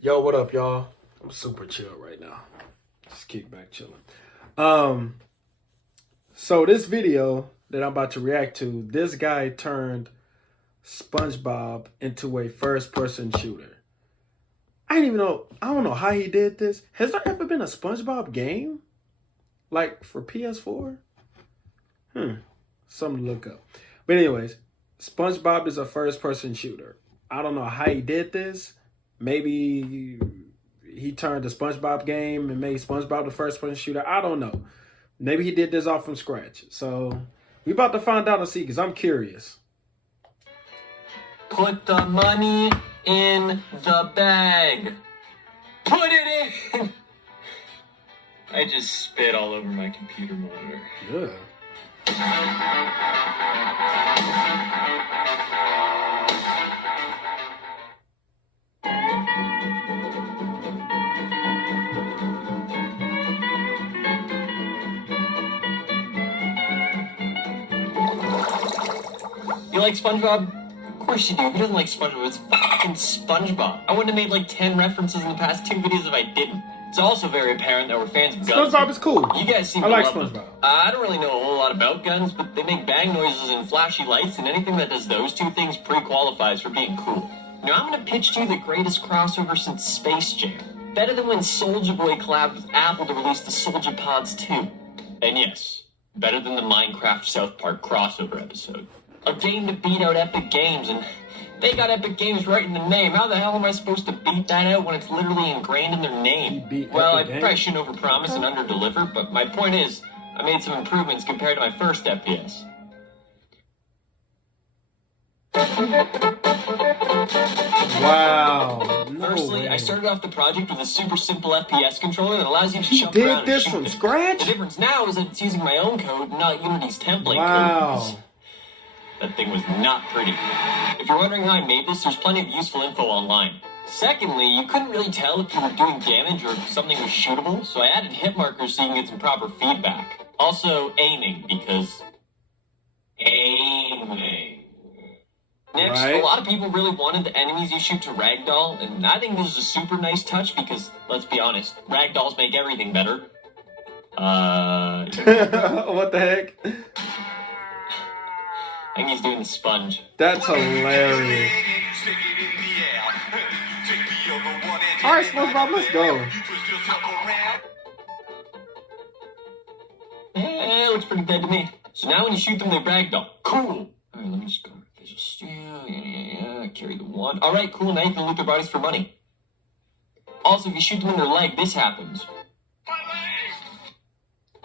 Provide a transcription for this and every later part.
Yo, what up, y'all? I'm super chill right now. Just kick back chilling. So this video that I'm about to react to, this guy turned SpongeBob into a first-person shooter. I didn't even know. I don't know how he did this. Has there ever been a SpongeBob game like for PS4? Something to look up. But anyways, SpongeBob is a first-person shooter. I don't know how he did this. Maybe he turned the SpongeBob game and made SpongeBob the first-person shooter. I don't know. Maybe he did this all from scratch. So we about to find out and see because I'm curious. Put the money in the bag. Put it in. I just spit all over my computer monitor. Yeah. You like SpongeBob? Of course you do. Who doesn't like SpongeBob? It's fucking SpongeBob. I wouldn't have made like 10 references in the past 2 videos if I didn't. It's also very apparent that we're fans of guns. SpongeBob is cool. You guys seem I to like love SpongeBob. them. I don't really know a whole lot about guns, but they make bang noises and flashy lights, and anything that does those two things pre-qualifies for being cool. Now I'm gonna pitch to you the greatest crossover since Space Jam. Better than when Soulja Boy collabed with Apple to release the Soulja Pods 2. And yes, better than the Minecraft South Park crossover episode. A game to beat out Epic Games, and they got Epic Games right in the name. How the hell am I supposed to beat that out when it's literally ingrained in their name? Well, I probably shouldn't overpromise and underdeliver, but my point is, I made some improvements compared to my first FPS. Wow. Firstly, I started off the project with a super simple FPS controller that allows you to jump did around this and shoot from things. scratch? The difference now is that it's using my own code, not Unity's template Wow. code. That thing was not pretty. If you're wondering how I made this, there's plenty of useful info online. Secondly, you couldn't really tell if you were doing damage or if something was shootable, so I added hit markers so you can get some proper feedback. Also, aiming, because... aiming. Next, Right. A lot of people really wanted the enemies you shoot to ragdoll, and I think this is a super nice touch because, let's be honest, ragdolls make everything better. What the heck? I think he's doing the sponge. That's hilarious. Alright, SpongeBob, let's go. Yeah, looks pretty dead to me. So now when you shoot them, they ragdoll. Cool. Alright, let me just go. Visual Studio, yeah, carry the one. Alright, cool, now you can loot their bodies for money. Also, if you shoot them in their leg, this happens.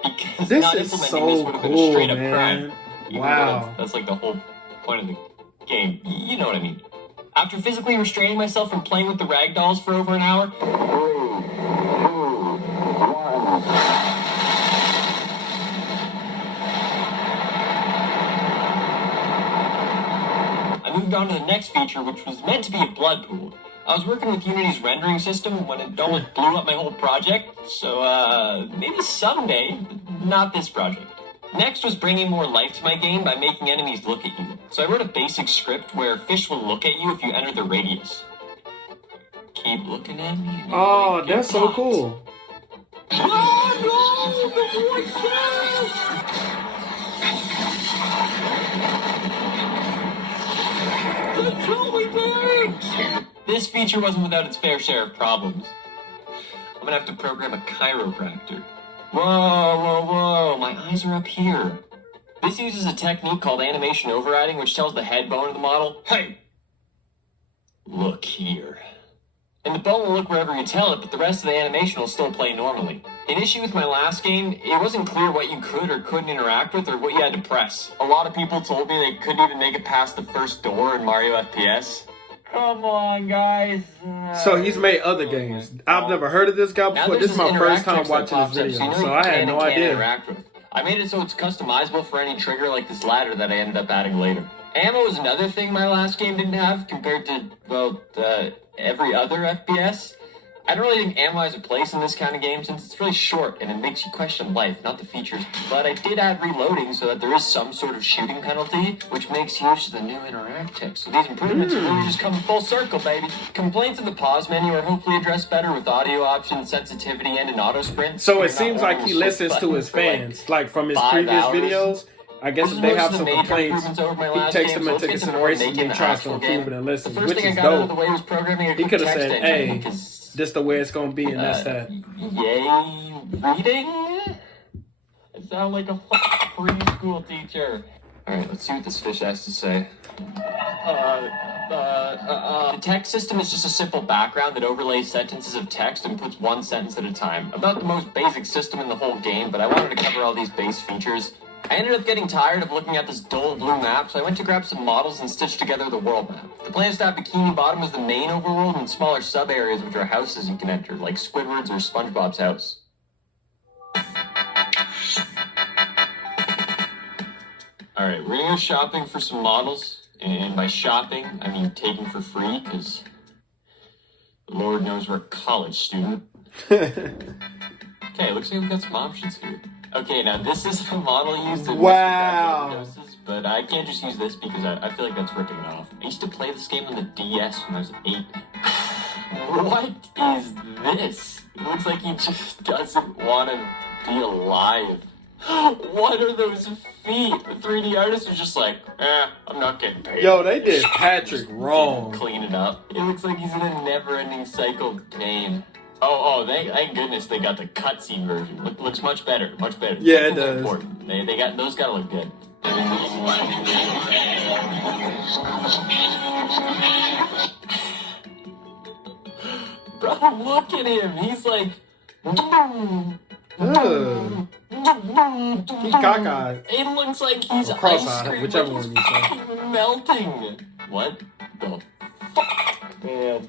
Because This not is implementing so this would have been a cool, straight up man. crime. Even though Wow. That's like the whole point of the game. You know what I mean. After physically restraining myself from playing with the ragdolls for over an hour, I moved on to the next feature, which was meant to be a blood pool. I was working with Unity's rendering system when it almost blew up my whole project, so maybe someday, but not this project. Next was bringing more life to my game by making enemies look at you. So I wrote a basic script where fish will look at you if you enter the radius. Keep looking at me. And Oh, you get that's so popped. cool. Oh, no, the voices! They killed me, babe! This feature wasn't without its fair share of problems. I'm gonna have to program a chiropractor. Whoa, my eyes are up here. This uses a technique called animation overriding, which tells the head bone of the model, hey, look here. And the bone will look wherever you tell it, but the rest of the animation will still play normally. An issue with my last game, it wasn't clear what you could or couldn't interact with or what you had to press. A lot of people told me they couldn't even make it past the first door in Mario FPS. Come on, guys. So he's made other games. I've never heard of this guy Now before. This there's is my first time interact text that watching pops this up, video, you so know I you had can no and can't idea. interact with. I made it so it's customizable for any trigger like this ladder that I ended up adding later. Ammo is another thing my last game didn't have compared to, well, every other FPS. I don't really think ammo has a place in this kind of game since it's really short and it makes you question life, not the features. But I did add reloading so that there is some sort of shooting penalty, which makes use of the new interact text. So these improvements really just come full circle, baby. Complaints in the pause menu are hopefully addressed better with audio options, sensitivity, and an auto sprint. So it seems like he listens to his fans, like from his previous videos. I guess if they have some complaints, he takes them into consideration and he tries to improve it and listen, which is dope. He could have said, hey, this the way it's going to be, and that's that. Yay, reading? I sound like a preschool teacher. Alright, let's see what this fish has to say. The text system is just a simple background that overlays sentences of text and puts one sentence at a time. About the most basic system in the whole game, but I wanted to cover all these base features. I ended up getting tired of looking at this dull blue map, so I went to grab some models and stitch together the world map. The plan is to have Bikini Bottom as the main overworld and smaller sub-areas which are houses you can enter, like Squidward's or SpongeBob's house. Alright, we're gonna go shopping for some models, and by shopping, I mean taking for free, because the Lord knows we're a college student. Okay, looks like we've got some options here. Okay, now this is the model used in doses, but I can't just use this because I feel like that's ripping it off. I used to play this game on the DS when I was 8. What is this? It looks like he just doesn't want to be alive. What are those feet? The 3D artist was just like, I'm not getting paid. Yo, they did Patrick wrong. Clean it up. It looks like he's in a never-ending cycle of pain. Oh, thank goodness they got the cutscene version. Looks much better, much better. Yeah, it does. Important. They got those. Gotta look good. Bro, look at him. He's like. He's cockeyed. It looks like he's cross-eyed, ice cream, whichever like one you say. melting. What the fuck, man?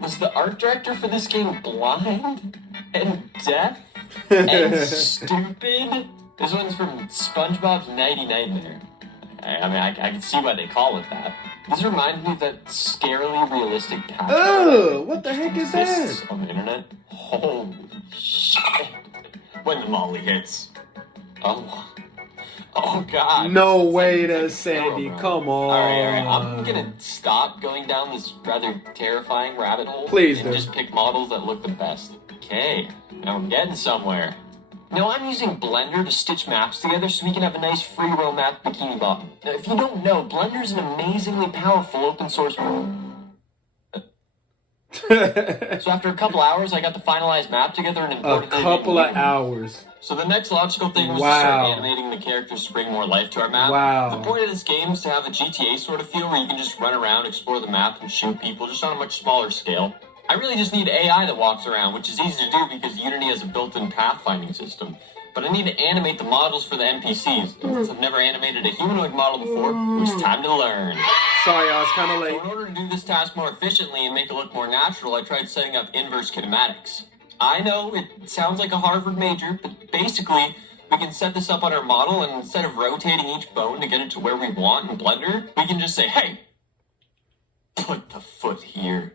Was the art director for this game blind and deaf and stupid? This one's from SpongeBob's Nighty Nightmare. I mean, I can see why they call it that. This reminds me of that scarily realistic patch. Ugh, what the heck is that? On the internet? Holy shit. When the molly hits. Oh god. No way to Sandy, come on. Alright, I'm gonna stop going down this rather terrifying rabbit hole. Please and just pick models that look the best. Okay, now we're getting somewhere. Now I'm using Blender to stitch maps together so we can have a nice free roam map Bikini Bottom. Now if you don't know, Blender is an amazingly powerful open source So after a couple hours, I got the finalized map together and imported it. A couple of hours. So the next logical thing was to start animating the characters to bring more life to our map. Wow. The point of this game is to have a GTA sort of feel where you can just run around, explore the map, and shoot people just on a much smaller scale. I really just need AI that walks around, which is easy to do because Unity has a built-in pathfinding system. But I need to animate the models for the NPCs. Since I've never animated a humanoid model before, it's time to learn. Sorry, I was kind of late. So in order to do this task more efficiently and make it look more natural, I tried setting up inverse kinematics. I know it sounds like a Harvard major, but basically, we can set this up on our model, and instead of rotating each bone to get it to where we want in Blender, we can just say, hey, put the foot here.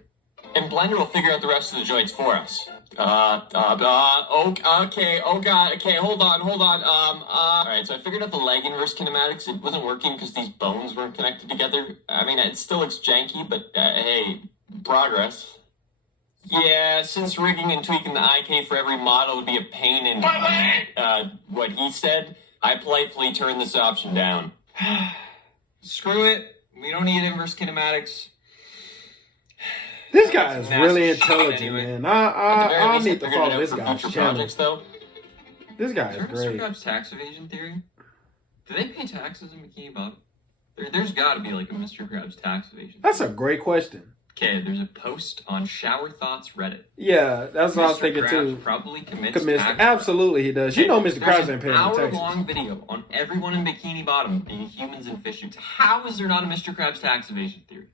And Blender will figure out the rest of the joints for us. Okay, oh god, okay, hold on. Alright, so I figured out the leg inverse kinematics. It wasn't working because these bones weren't connected together. I mean, it still looks janky, but hey, progress. Yeah, since rigging and tweaking the IK for every model would be a pain in, what he said, I politely turned this option down. Screw it, we don't need inverse kinematics. This guy is really intelligent, man. I need to follow this guy's channel. This guy is great. Mr. Krabs' tax evasion theory? Do they pay taxes in Bikini Bottom? There's got to be like a Mr. Krabs' tax evasion. That's a great question. Okay, there's a post on Shower Thoughts Reddit. Yeah, that's what I was thinking too. Probably commits absolutely, he does. You know, Mr. Krabs ain't paying taxes. There's an hour-long video on everyone in Bikini Bottom being humans and fish suits. How is there not a Mr. Krabs' tax evasion theory?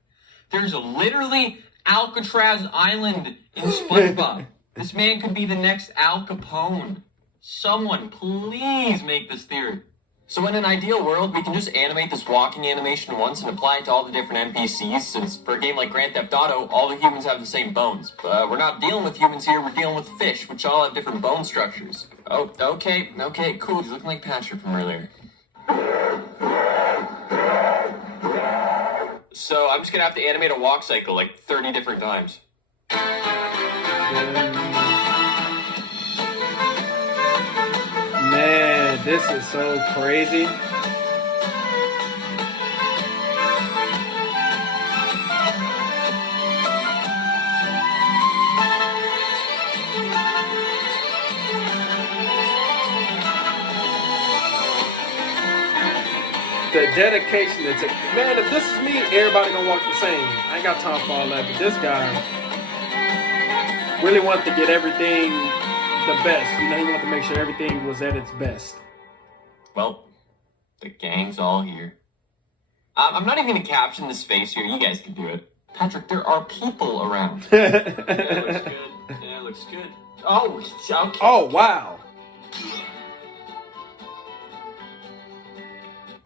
There's a literally Alcatraz Island in SpongeBob. This man could be the next Al Capone. Someone, please make this theory. So in an ideal world, we can just animate this walking animation once and apply it to all the different NPCs, since for a game like Grand Theft Auto, all the humans have the same bones. We're not dealing with humans here, we're dealing with fish, which all have different bone structures. Oh, okay, cool. He's looking like Patrick from earlier. So I'm just gonna have to animate a walk cycle like 30 different times. Man, this is so crazy. The dedication to man, if this is me, everybody gonna walk the same. I ain't got time for all that, but this guy really wanted to get everything the best. You know, he wanted to make sure everything was at its best. Well, the gang's all here. I'm not even gonna caption this face here. You guys can do it. Patrick, there are people around. Yeah, looks good. Yeah, looks good. Oh, okay. Oh, wow.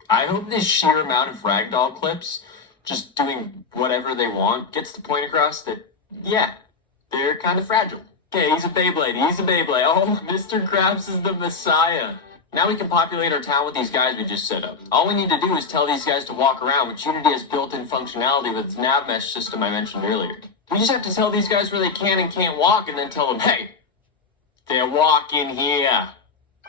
I hope this sheer amount of ragdoll clips, just doing whatever they want, gets the point across that, yeah, they're kind of fragile. Okay, he's a Beyblade. Oh, Mr. Krabs is the Messiah. Now we can populate our town with these guys we just set up. All we need to do is tell these guys to walk around, which Unity has built-in functionality with its nav mesh system I mentioned earlier. We just have to tell these guys where they can and can't walk, and then tell them, hey, they're walking here.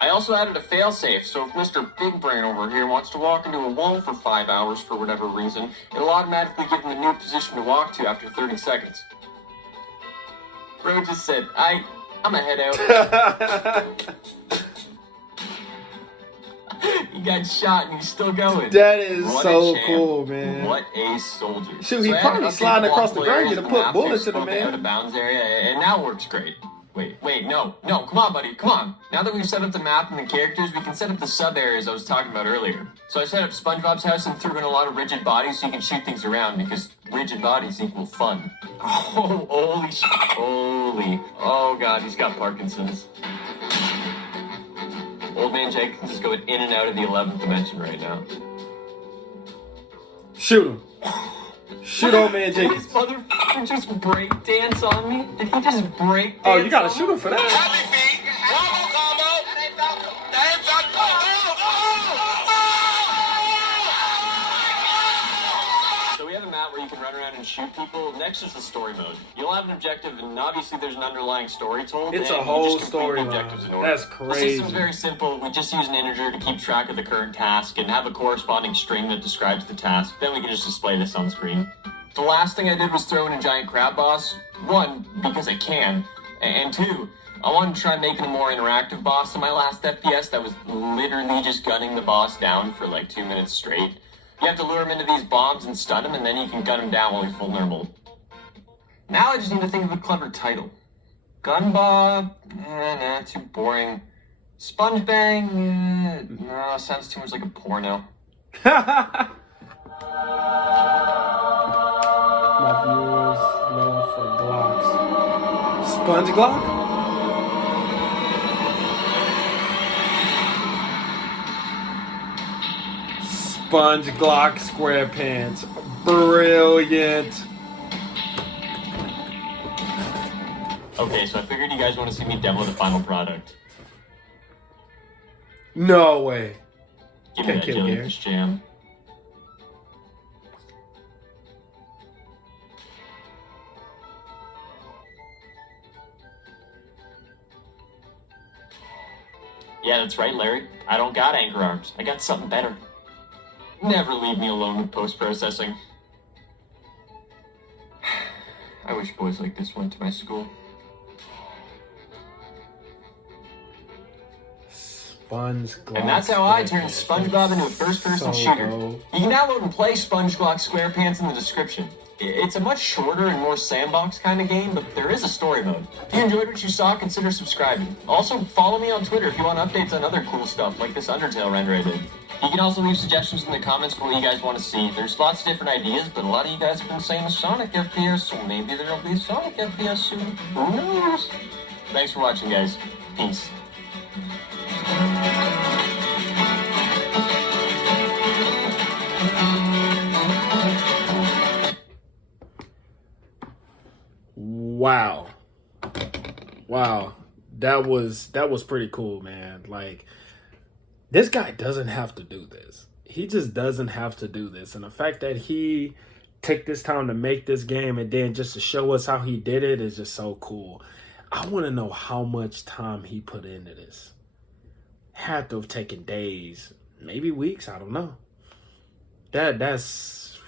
I also added a failsafe, so if Mr. Big Brain over here wants to walk into a wall for 5 hours for whatever reason, it'll automatically give him a new position to walk to after 30 seconds. Bro just said, I'ma head out. He got shot and he's still going. That is so cool, man. What a soldier. Shoot, he probably sliding across the ground to put bullets in the man. Out of bounds area, and now works great. Wait, no, come on, buddy, come on. Now that we've set up the map and the characters, we can set up the sub-areas I was talking about earlier. So I set up SpongeBob's house and threw in a lot of rigid bodies so you can shoot things around, because rigid bodies equal fun. Oh, holy. Oh god, he's got Parkinson's. Old man Jenkins is going in and out of the 11th dimension right now. Shoot him. Shoot old man Jenkins. Did this motherfucker just break dance on me? Did he just break dance? Oh, you gotta shoot him for that. Happy feet, wobble combo, dance So we have a map where you can run around and shoot people. Next is the story mode. You'll have an objective, and obviously there's an underlying story told. It's and a whole you just complete the storyline. objectives in order. That's The crazy. system's very simple. We just use an integer to keep track of the current task and have a corresponding string that describes the task. Then we can just display this on screen. The last thing I did was throw in a giant crab boss. One, because I can. And two, I wanted to try making a more interactive boss in my last FPS that was literally just gunning the boss down for like 2 minutes straight. You have to lure him into these bombs and stun him, and then you can gun him down while he's full normal. Now I just need to think of a clever title. Gun Bob? Nah, too boring. Sponge Bang? No, sounds too much like a porno. My viewers love for Glocks. SpongeGlock? SpongeGlock SquarePants. Brilliant. Okay, so I figured you guys want to see me demo the final product. No way. Give me Can't that kill jellyfish jam. Yeah, that's right, Larry. I don't got anchor arms. I got something better. Never leave me alone with post-processing. I wish boys like this went to my school. SpongeGlock. And that's how I turned SpongeBob into a first-person shooter. dope. You can download and play SpongeGlock SquarePants in the description. It's a much shorter and more sandbox kind of game, but there is a story mode. If you enjoyed what you saw, consider subscribing. Also, follow me on Twitter if you want updates on other cool stuff, like this Undertale render I did. You can also leave suggestions in the comments for what you guys want to see. There's lots of different ideas, but a lot of you guys have been saying Sonic FPS, so maybe there'll be Sonic FPS soon. Who knows? Thanks for watching, guys. Peace. Wow. Wow. That was pretty cool, man. Like, this guy doesn't have to do this. He just doesn't have to do this. And the fact that he took this time to make this game and then just to show us how he did it is just so cool. I want to know how much time he put into this. Had to have taken days, maybe weeks, I don't know. That's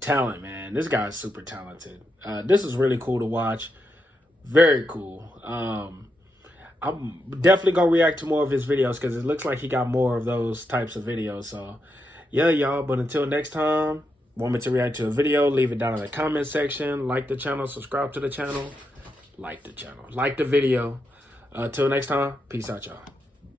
talent, man. This guy's super talented. This is really cool to watch. Very cool. I'm definitely gonna react to more of his videos because it looks like he got more of those types of videos. So yeah, y'all, but until next time, want me to react to a video, leave it down in the comment section. Like the channel, subscribe to the channel, like the video. Until next time, peace out, y'all.